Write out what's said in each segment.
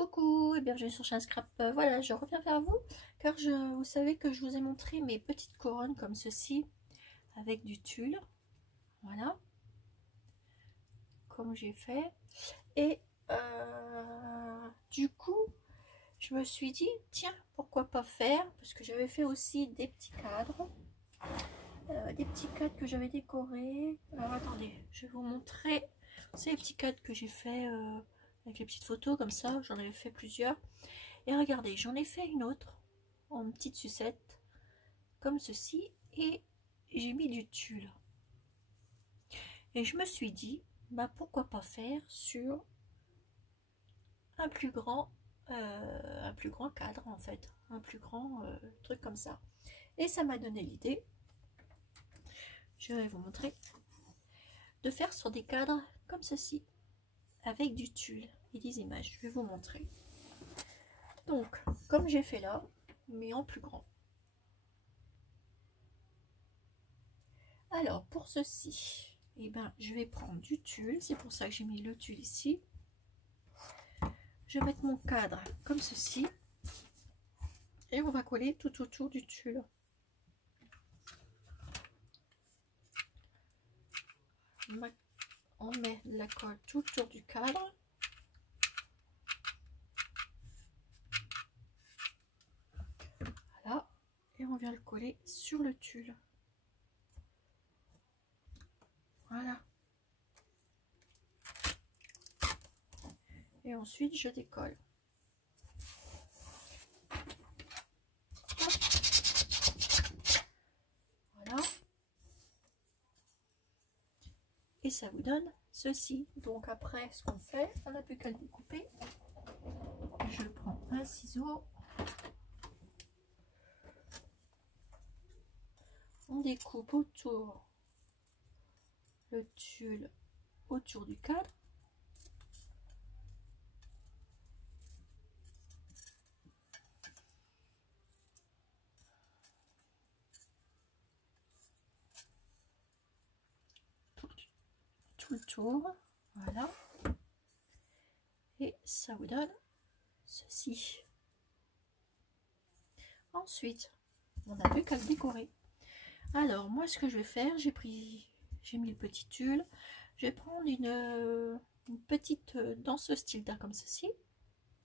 Coucou et bienvenue sur Chain Scrap. Voilà, je reviens vers vous car vous savez que je vous ai montré mes petites couronnes comme ceci avec du tulle. Voilà, comme j'ai fait. Et du coup, je me suis dit, tiens, pourquoi pas faire, parce que j'avais fait aussi des petits cadres. Des petits cadres que j'avais décorés. Alors attendez, je vais vous montrer. C'est les petits cadres que j'ai fait avec les petites photos comme ça. J'en avais fait plusieurs. Et regardez, j'en ai fait une autre en petite sucette comme ceci. Et j'ai mis du tulle. Et je me suis dit, bah pourquoi pas faire sur un plus grand cadre en fait. Un plus grand truc comme ça. Et ça m'a donné l'idée. Je vais vous montrer. De faire sur des cadres comme ceci avec du tulle et des images. Je vais vous montrer. Donc comme j'ai fait là, mais en plus grand. Alors pour ceci, eh ben, je vais prendre du tulle. C'est pour ça que j'ai mis le tulle ici. Je vais mettre mon cadre comme ceci et on va coller tout autour du tulle. On met la colle tout autour du cadre. Voilà. Et on vient le coller sur le tulle. Voilà. Et ensuite, je décolle. Hop. Voilà. Et ça vous donne ceci. Donc après, ce qu'on fait, on n'a plus qu'à le découper. Je prends un ciseau. On découpe autour le tulle autour du cadre. Tout le tour. Voilà. Et ça vous donne ceci. Ensuite, on n'a plus qu'à le décorer. Alors, moi, ce que je vais faire, j'ai mis le petit tulle. Je vais prendre une petite dans ce style-là, comme ceci.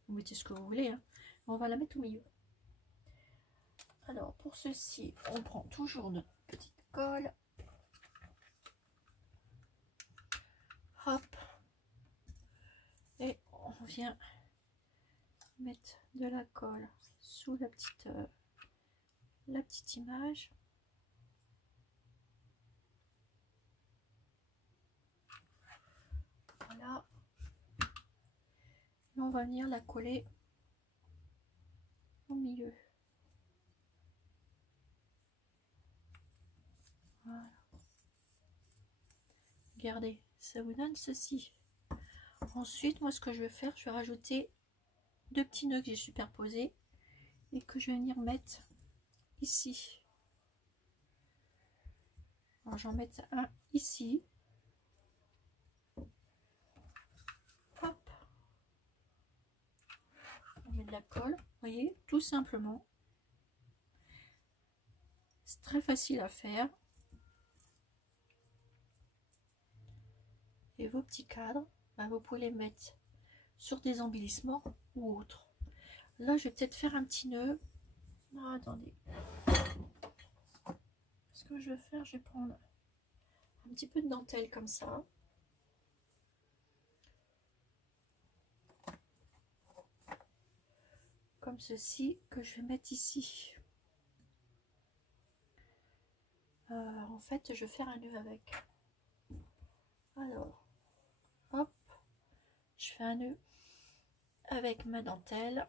Vous mettez ce que vous voulez. Hein. On va la mettre au milieu. Alors, pour ceci, on prend toujours notre petite colle. Hop. Et on vient mettre de la colle sous la petite image. Voilà. Et on va venir la coller au milieu. Voilà. Regardez, ça vous donne ceci. Ensuite, moi, ce que je vais faire, je vais rajouter deux petits nœuds que j'ai superposés et que je vais venir mettre ici. Alors, j'en mets un ici. Hop. On met de la colle, vous voyez, tout simplement. C'est très facile à faire. Et vos petits cadres, bah, vous pouvez les mettre sur des embellissements ou autres. Là, je vais peut-être faire un petit nœud. Ah, attendez. Ce que je vais faire, je vais prendre un petit peu de dentelle comme ça. Comme ceci, que je vais mettre ici. En fait, je vais faire un nœud avec. Alors, hop, je fais un nœud avec ma dentelle.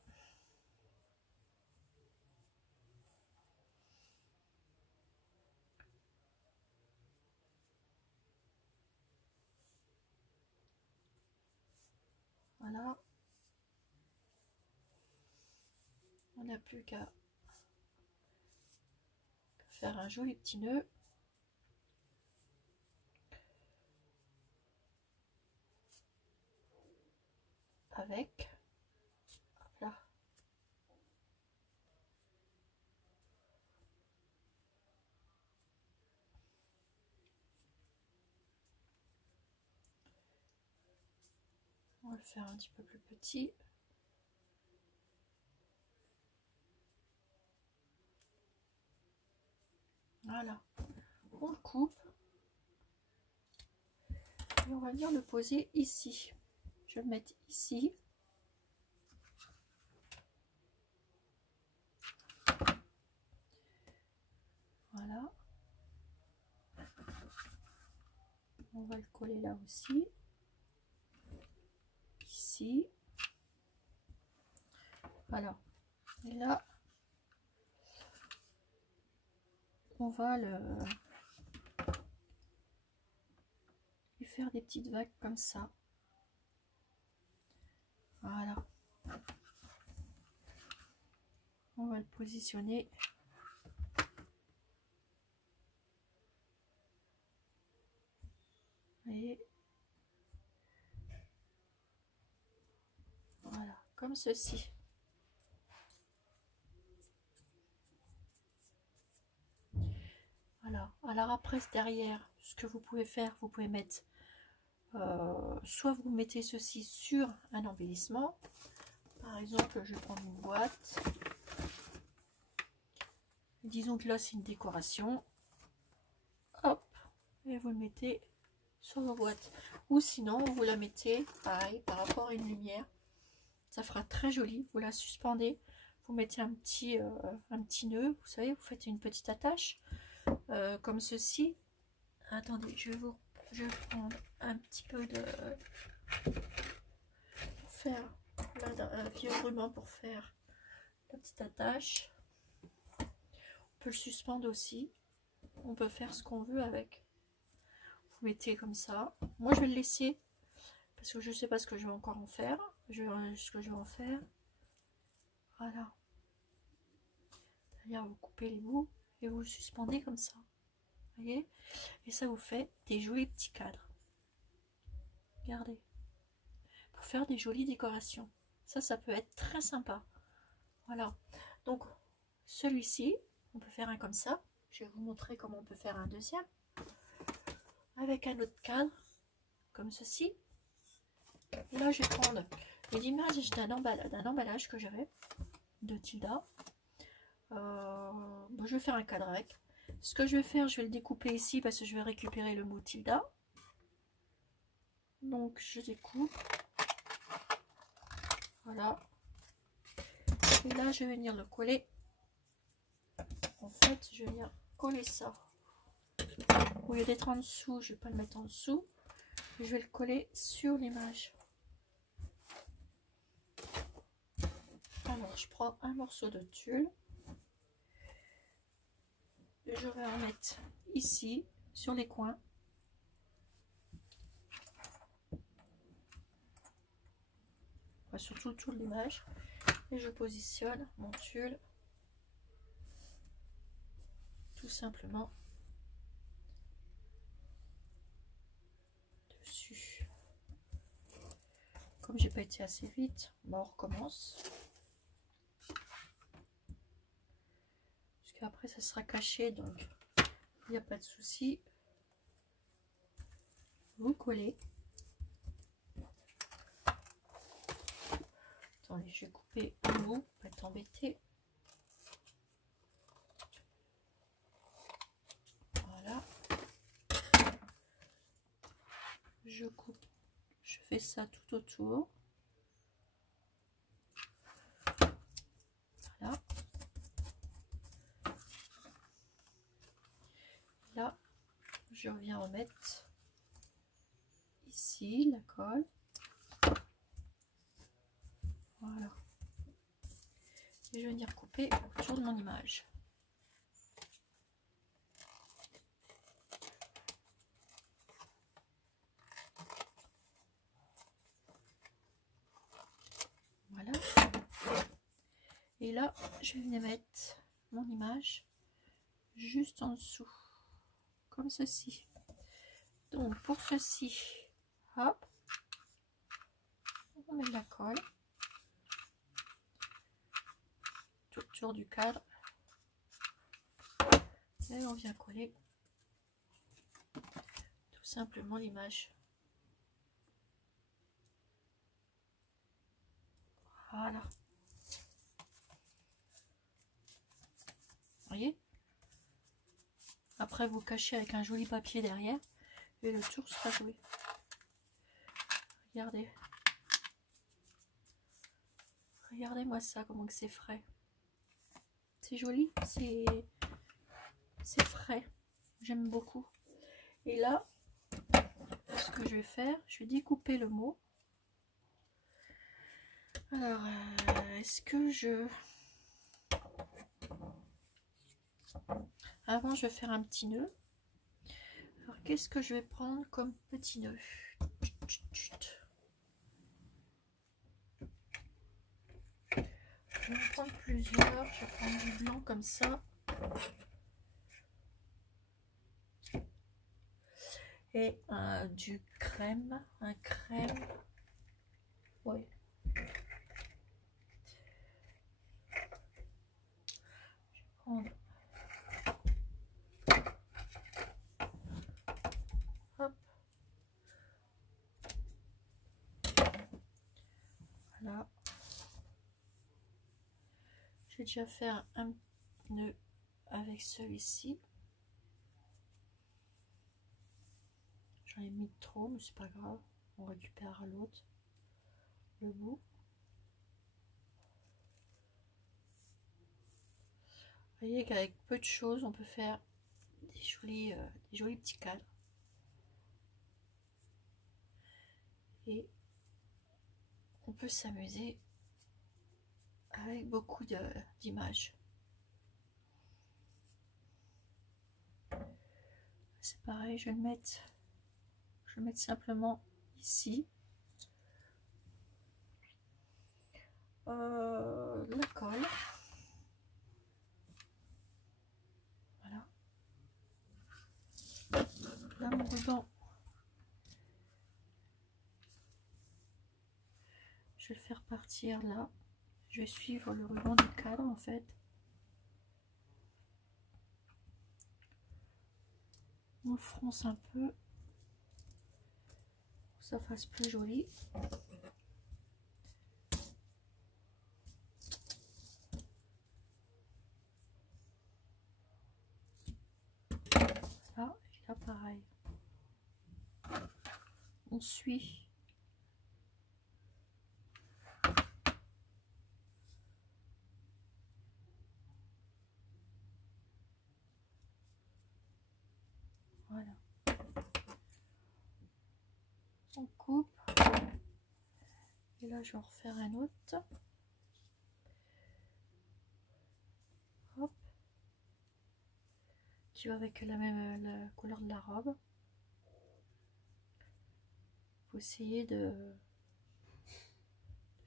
Voilà. On n'a plus qu'à faire un joli petit nœud. Avec. On va le faire un petit peu plus petit. Voilà, on le coupe et on va venir le poser ici. Je vais le mettre ici. Voilà. On va le coller là aussi. Ici. Voilà. Et là, on va lui faire des petites vagues comme ça. Voilà. On va le positionner. Et voilà, comme ceci. Voilà. Alors après, derrière, ce que vous pouvez faire, vous pouvez mettre soit vous mettez ceci sur un embellissement. Par exemple, je vais prendre une boîte. Disons que là, c'est une décoration. Hop, et vous le mettez sur vos boîtes. Ou sinon, vous la mettez, pareil, par rapport à une lumière. Ça fera très joli. Vous la suspendez. Vous mettez un petit nœud. Vous savez, vous faites une petite attache. Comme ceci. Attendez, je vais prendre un petit peu de... pour faire un vieux ruban pour faire la petite attache. On peut le suspendre aussi. On peut faire ce qu'on veut avec. Vous mettez comme ça. Moi, je vais le laisser parce que je ne sais pas ce que je vais encore en faire. Je vais ce que je vais en faire. Voilà. C'est-à-dire, vous coupez les bouts et vous le suspendez comme ça. Vous voyez? Et ça vous fait des jolis petits cadres. Regardez. Pour faire des jolies décorations. Ça peut être très sympa. Voilà. Donc, celui-ci, on peut faire un comme ça. Je vais vous montrer comment on peut faire un deuxième. Avec un autre cadre, comme ceci. Et là, je vais prendre une image d'un emballage que j'avais, de Tilda. Je vais faire un cadre avec. Ce que je vais faire, je vais le découper ici parce que je vais récupérer le mot Tilda. Donc, je découpe. Voilà. Et là, je vais venir le coller. En fait, je vais venir coller ça. Au lieu d'être en dessous, je ne vais pas le mettre en dessous. Je vais le coller sur l'image. Alors, je prends un morceau de tulle. Et je vais en mettre ici, sur les coins. Enfin, sur tout le tour de l'image. Et je positionne mon tulle tout simplement dessus. Comme j'ai pas été assez vite, on recommence. Parce qu'après ça sera caché, donc il n'y a pas de souci. Vous collez. Attendez, je vais couper un bout, pas être embêté. Voilà. Je coupe, je fais ça tout autour. Voilà. Là, je reviens remettre ici la colle. Voilà. Et je vais venir couper autour de mon image. Voilà. Et là, je vais venir mettre mon image juste en dessous, comme ceci. Donc pour ceci, hop, on met de la colle tout autour du cadre et on vient coller tout simplement l'image. Voilà. Vous voyez? Après, vous cachez avec un joli papier derrière et le tour sera joué. Regardez. Regardez-moi ça, comment que c'est frais. C'est joli, c'est frais. J'aime beaucoup. Et là, ce que je vais faire, je vais découper le mot. Alors, est-ce que je... Avant, je vais faire un petit nœud. Alors, qu'est-ce que je vais prendre comme petit nœud? Je vais en prendre plusieurs. Je vais prendre du blanc comme ça. Et du crème. Un crème. Ouais. Je vais prendre... Hop. Voilà. Je vais déjà faire un nœud avec celui-ci. J'en ai mis trop, mais c'est pas grave. On récupérera l'autre, le bout. Vous voyez qu'avec peu de choses, on peut faire des jolis petits cadres. Et on peut s'amuser avec beaucoup d'images. C'est pareil, je vais le mettre simplement ici. La colle. Voilà. Là, mon ruban, je vais le faire partir là. Je vais suivre le ruban du cadre en fait. On le fronce un peu pour que ça fasse plus joli. Là, et là pareil. On suit. Voilà. On coupe. Et là, je vais en refaire un autre. Hop. Qui va avec la même la couleur de la robe. Faut essayer de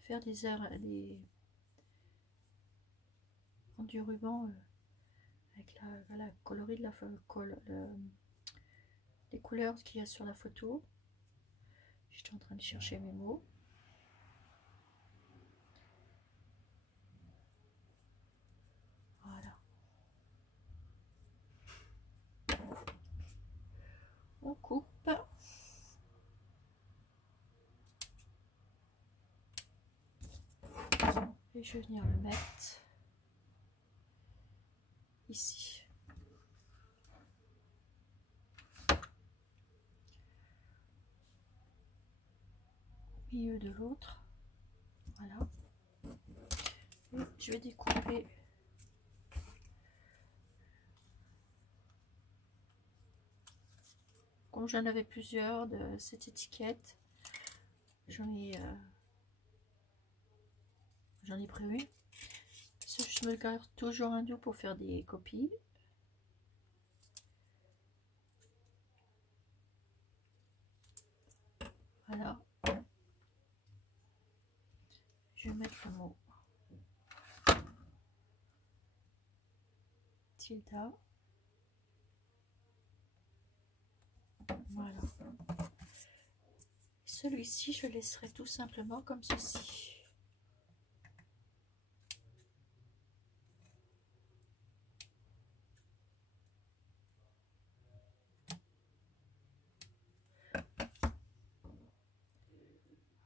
faire des du ruban avec la coloris de la les couleurs qu'il y a sur la photo. J'étais en train de chercher mes mots. Voilà. On coupe. Et je vais venir le mettre ici. Au milieu de l'autre. Voilà. Et je vais découper comme j'en avais plusieurs de cette étiquette. J'en ai pris une. Je me garde toujours un dos pour faire des copies. Voilà. Je vais mettre le mot Tilda. Voilà. Celui-ci, je laisserai tout simplement comme ceci.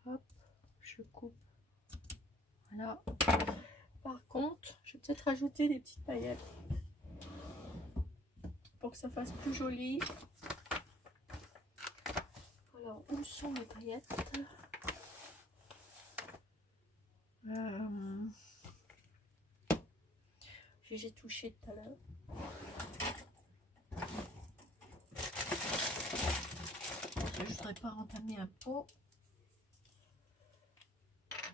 Hop, je coupe. Voilà. Par contre, je vais peut-être rajouter des petites paillettes pour que ça fasse plus joli. Alors, où sont mes paillettes? J'ai touché tout à l'heure. Je ne voudrais pas entamer un pot.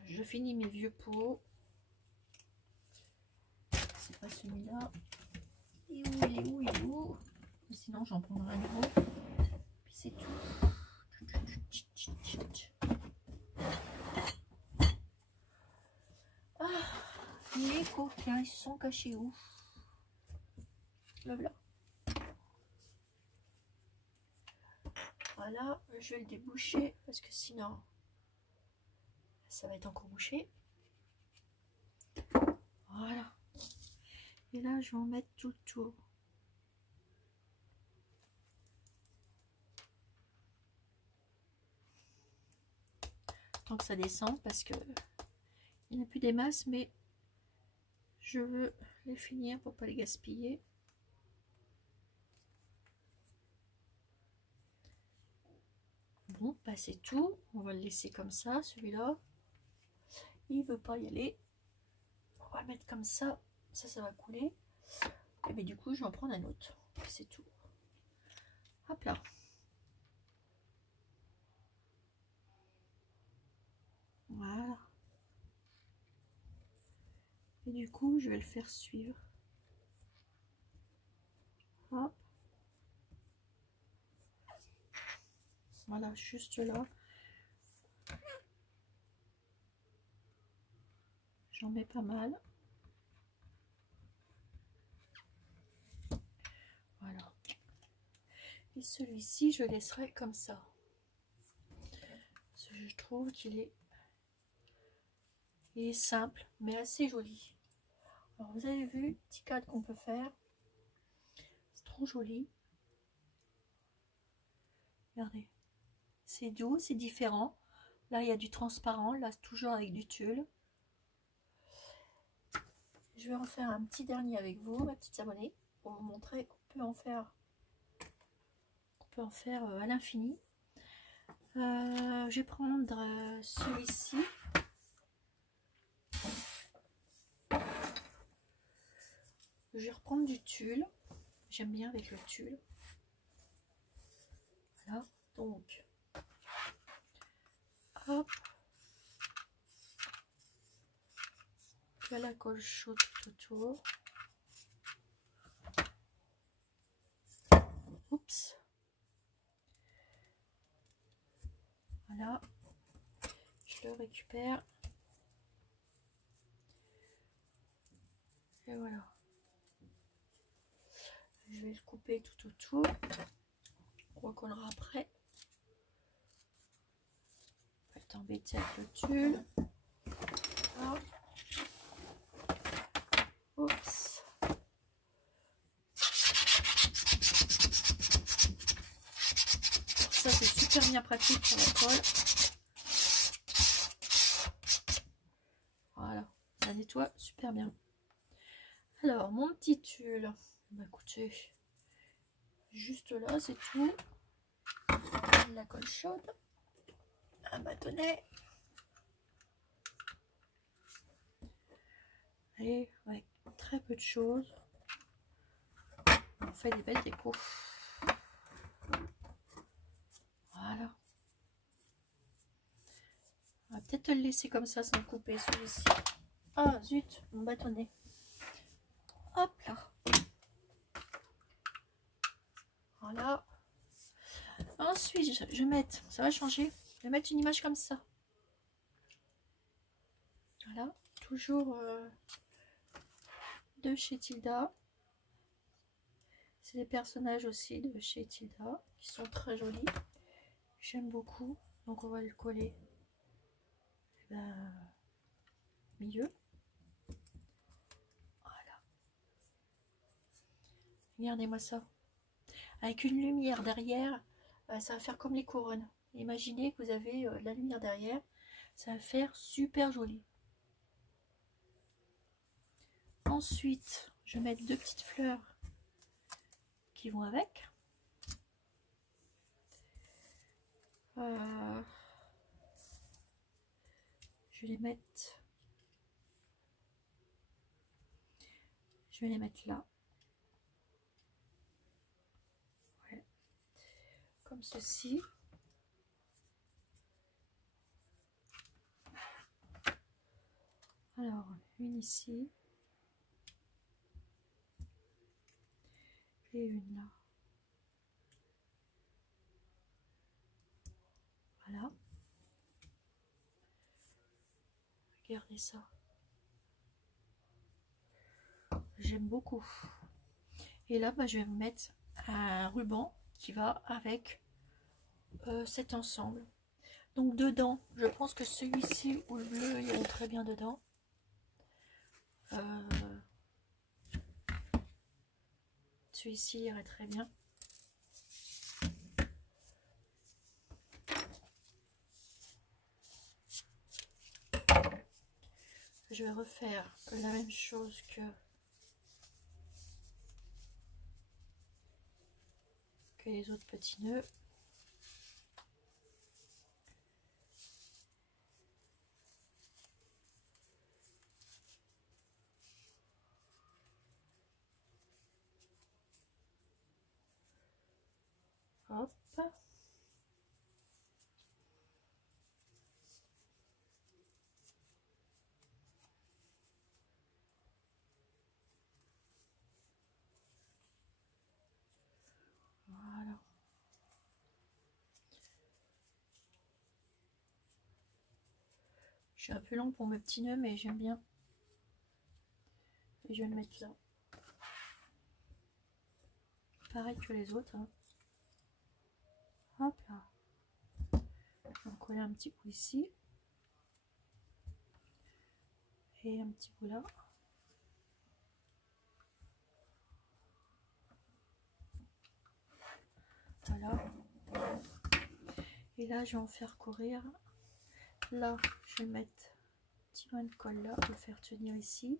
Je finis mes vieux pots. C'est pas celui-là. Il est où, il est où, il est où? Sinon j'en prendrai un nouveau. Puis c'est tout. Ah, les coquins, ils se sont cachés où? Le voilà. Voilà, je vais le déboucher parce que sinon ça va être encore bouché. Voilà. Et là, je vais en mettre tout autour. Tant que ça descend parce que il n'y a plus des masses, mais je veux les finir pour pas les gaspiller. Bon, bah c'est tout. On va le laisser comme ça, celui-là. Il veut pas y aller. On va le mettre comme ça. Ça va couler. Et bien du coup, je vais en prendre un autre. C'est tout. Hop là. Voilà. Et du coup, je vais le faire suivre. Hop. Voilà, juste là. J'en mets pas mal. Voilà. Et celui-ci, je laisserai comme ça. Parce que je trouve qu'il est simple, mais assez joli. Alors, vous avez vu, petit cadre qu'on peut faire. C'est trop joli. Regardez. C'est doux, c'est différent. Là, il y a du transparent. Là, toujours avec du tulle. Je vais en faire un petit dernier avec vous, ma petite abonnée, pour vous montrer qu'on peut en faire, à l'infini. Je vais prendre celui-ci. Je vais reprendre du tulle. J'aime bien avec le tulle. Voilà, donc hop. Il y a la colle chaude tout autour. Oups. Voilà. Je le récupère. Et voilà. Je vais le couper tout autour. On recollera après. Pas t'embêter avec le tulle. Voilà. Oups. Ça c'est super bien pratique pour la colle. Voilà, ça nettoie super bien. Alors mon petit tulle, bah écoutez, juste là c'est tout. La colle chaude, un bâtonnet. Et avec très peu de choses, on fait des belles décos. Voilà. On va peut-être le laisser comme ça sans couper celui-ci. Ah zut, mon bâtonnet. Hop là. Voilà. Ensuite, je vais mettre, ça va changer, je vais mettre une image comme ça. Voilà, toujours de chez Tilda. C'est des personnages aussi de chez Tilda qui sont très jolis. J'aime beaucoup. Donc on va le coller milieu. Voilà. Regardez-moi ça. Avec une lumière derrière, ça va faire comme les couronnes. Imaginez que vous avez de la lumière derrière. Ça va faire super joli. Ensuite, je vais mettre 2 petites fleurs qui vont avec. Je vais les mettre. Je vais les mettre là. Ouais. Comme ceci. Alors, une ici. Et une là. Voilà. Regardez ça. J'aime beaucoup. Et là, bah, je vais me mettre un ruban qui va avec cet ensemble. Donc dedans, je pense que celui-ci ou le bleu, il est très bien dedans. Celui-ci irait très bien. Je vais refaire la même chose que les autres petits nœuds. Hop. Voilà. Je suis un peu long pour mes petits nœuds, mais j'aime bien. Et je vais le mettre là. Pareil que les autres. Hein. Hop là. Je vais en coller un petit bout ici. Et un petit bout là. Voilà. Et là, je vais en faire courir. Là, je vais mettre un petit brin de colle là, pour le faire tenir ici.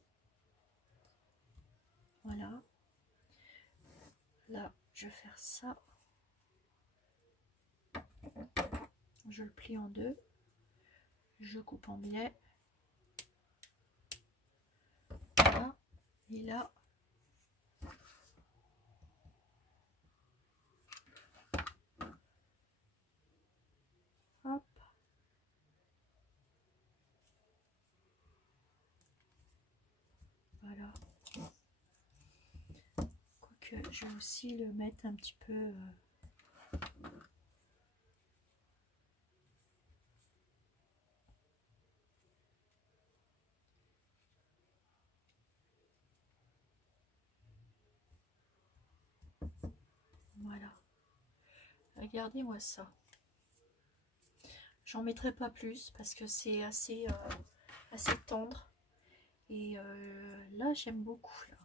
Voilà. Là, je vais faire ça. Je le plie en deux. Je coupe en biais. Voilà. Et là, hop. Voilà. Quoique, je vais aussi le mettre un petit peu... Voilà. Regardez-moi ça. J'en mettrai pas plus parce que c'est assez, assez tendre. Et là, j'aime beaucoup. Là.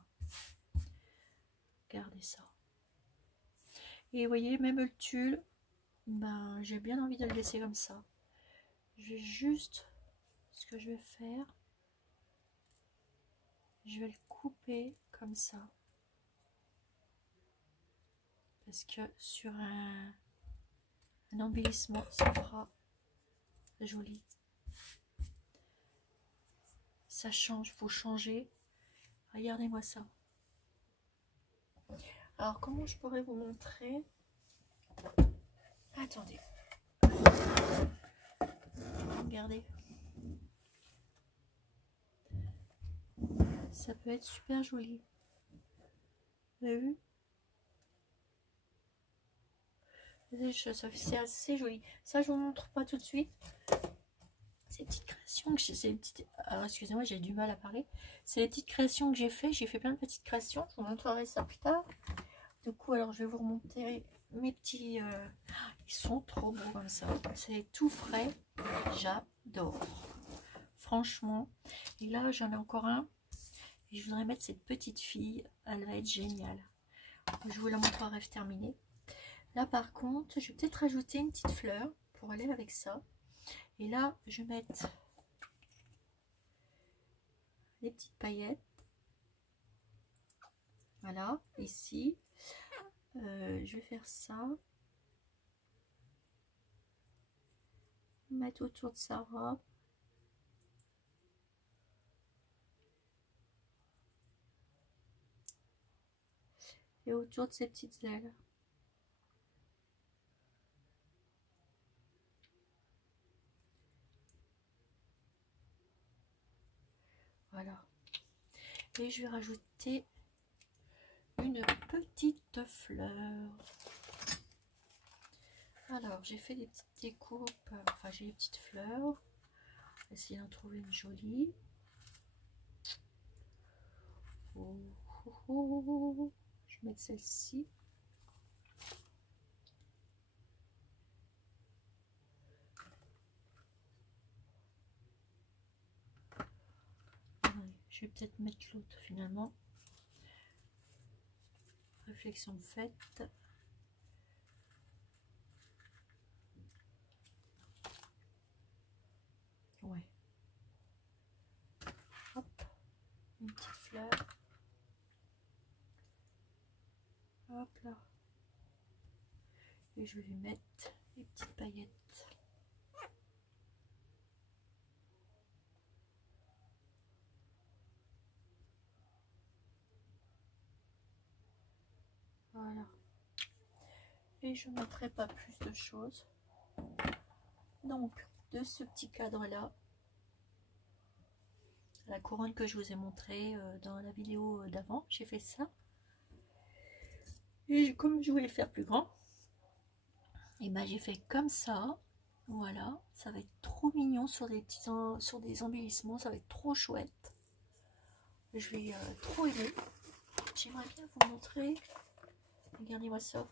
Regardez ça. Et vous voyez, même le tulle, ben, j'ai bien envie de le laisser comme ça. Je vais juste, ce que je vais faire, je vais le couper comme ça. Parce que sur un embellissement, ça fera joli. Ça change, faut changer. Regardez-moi ça. Alors, comment je pourrais vous montrer? Attendez. Regardez. Ça peut être super joli. Vous avez vu? C'est assez joli. Ça, je vous montre pas tout de suite. Ces petites créations que j'ai, alors excusez-moi, j'ai du mal à parler. C'est les petites créations que j'ai fait. J'ai fait plein de petites créations. Je vous montrerai ça plus tard. Du coup, alors je vais vous remonter mes petits. Ils sont trop beaux comme ça. C'est tout frais. J'adore. Franchement. Et là, j'en ai encore un. Et je voudrais mettre cette petite fille. Elle va être géniale. Je vous la montre en rêve terminé. Là, par contre, je vais peut-être rajouter une petite fleur pour aller avec ça. Et là, je vais mettre les petites paillettes. Voilà, ici. Je vais faire ça. Mettre autour de sa robe. Et autour de ses petites ailes. Voilà. Et je vais rajouter une petite fleur. Alors, j'ai fait des petites découpes. Enfin, j'ai des petites fleurs. On va essayer d'en trouver une jolie. Oh, oh, oh. Je vais mettre celle-ci. Je vais peut-être mettre l'autre finalement. Réflexion faite. Ouais. Hop. Une petite fleur. Hop là. Et je vais lui mettre les petites paillettes. Voilà. Et je ne mettrai pas plus de choses. Donc, de ce petit cadre-là, la couronne que je vous ai montré dans la vidéo d'avant, j'ai fait ça. Et comme je voulais faire plus grand, et ben j'ai fait comme ça. Voilà, ça va être trop mignon sur des petits sur des embellissements, ça va être trop chouette. Je vais trop aimer. J'aimerais bien vous montrer. Regardez-moi ça.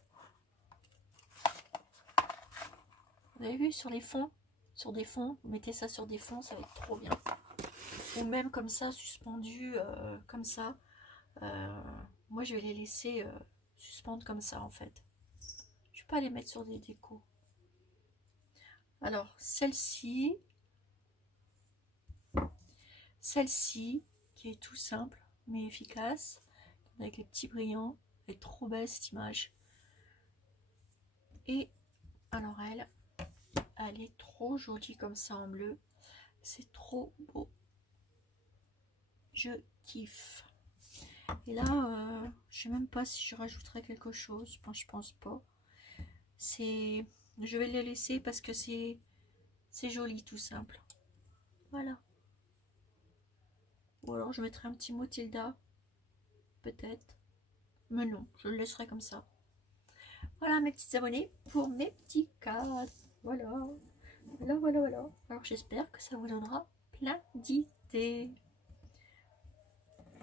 Vous avez vu sur les fonds, sur des fonds, vous mettez ça sur des fonds, ça va être trop bien. Ou même comme ça, suspendu comme ça. Moi, je vais les laisser suspendre comme ça en fait. Je vais pas les mettre sur des décos. Alors, celle-ci qui est tout simple mais efficace, avec les petits brillants, elle est trop belle cette image. Et alors elle est trop jolie comme ça en bleu, c'est trop beau, je kiffe. Et là je sais même pas si je rajouterai quelque chose, je pense pas. Je vais les laisser parce que c'est joli tout simple. Voilà. Ou alors je mettrai un petit mot tilde, peut-être. Mais non, je le laisserai comme ça. Voilà mes petits abonnés pour mes petits cadres. Voilà. Voilà. Alors j'espère que ça vous donnera plein d'idées.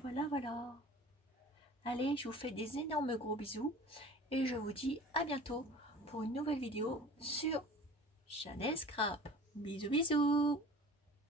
Voilà. Allez, je vous fais des énormes gros bisous. Et je vous dis à bientôt pour une nouvelle vidéo sur Chanel Scrap. Bisous.